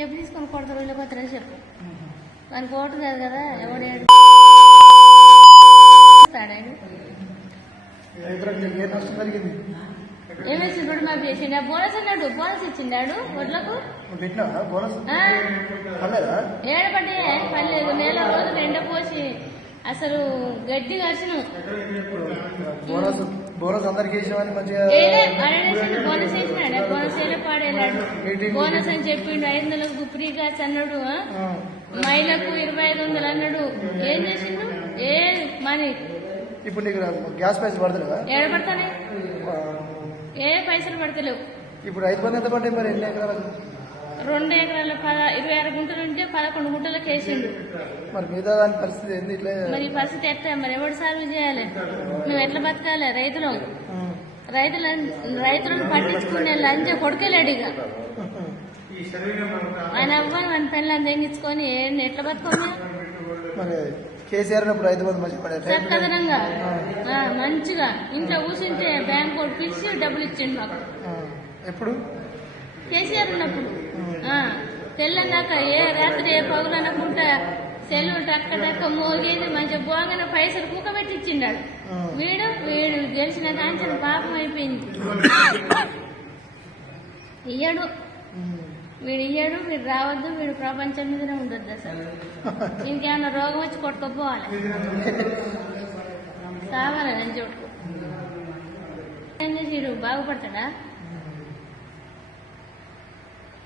చెప్పు తీసుకొని కొడతారు వెళ్ళిపోతారా చెప్పు. వానికి ఓటు కాదు కదా ఎవడు ఏడు? తాడాడు రైతులకు ఏ నష్టం జరిగింది? ఏమేసి ఇప్పుడు మాకు చేసిండు. బోనస్ అన్నాడు బోనస్ ఇచ్చిండాడు బోనస్? ఆ, పర్లేదా? నెల రోజులు ఎండపోసి అసలు గడ్డి కరిచిన బోనస్ బోనస్ అందరికి వేసామని మంచిగా పాడేలాడు మీటింగ్ బోనస్ అని చెప్పిండు ఐదు వందలకు ఫ్రీగా అన్నాడు మహిళకు ఇరవై ఐదు వందలు అన్నాడు. ఏం చేసిండు? ఏ మనీ? ఇప్పుడు నీకు గ్యాస్ పైసలు పడతలేవా? ఏడబడతానే ఆ, ఏ పైసలు పడతలేవు. ఇప్పుడు ఐదు మంది ఎంత పడ్డాయి మరి? ఎన్ని ఎకరాలకు? రెండు ఎకరాల పద ఇరవై ఆరు గుంటలు ఉంటే పదకొండు గుంటలకు వేసిండు. మరి మిగతా దాని పరిస్థితి ఏంది ఇట్లా? మరి పరిస్థితి ఎట్లా? మరి ఎవడు సాల్వ్ చేయాలి? మేము ఎట్లా బతకాలి రైతులం? రైతుల రైతులను పట్టించుకునే లంచ కొడుకెళ్ళాడు ఇక. ఆయన అవ్వని మన పిల్లలు తెంగించుకొని ఏ- ఎట్లా బతుకోమే కేసీఆర్ చక్కదనంగా. మంచిగా. ఇంట్లో కూర్చుంటే బ్యాంక్ కోడ్ పిలిచి డబ్బులు ఇచ్చిండు మాకు. ఎప్పుడు? కేసీఆర్ ఉన్నప్పుడు. ఆ, తెల్లన్నాక ఏ రాత్రి ఏ పగులు సెలవు టక్క టక్క మోగేది మంచిగా పోగానే పైసలు కుక్క పెట్టి ఇచ్చిండాడు ఆ, వీడు వీడు గెలిచిన కాంచెల పాపం అయిపోయింది. ఇయ్యడు. వీడు ఇయ్యడు వీడు రావద్దు వీడు ప్రపంచం మీదనే ఉండొద్దు అసలు. ఇంకేమన్నా రోగం వచ్చి కొట్టుకోపోవాలి. కావాలి అని చెట్టు ఏం చేసి వీడు బాగుపడతాడా?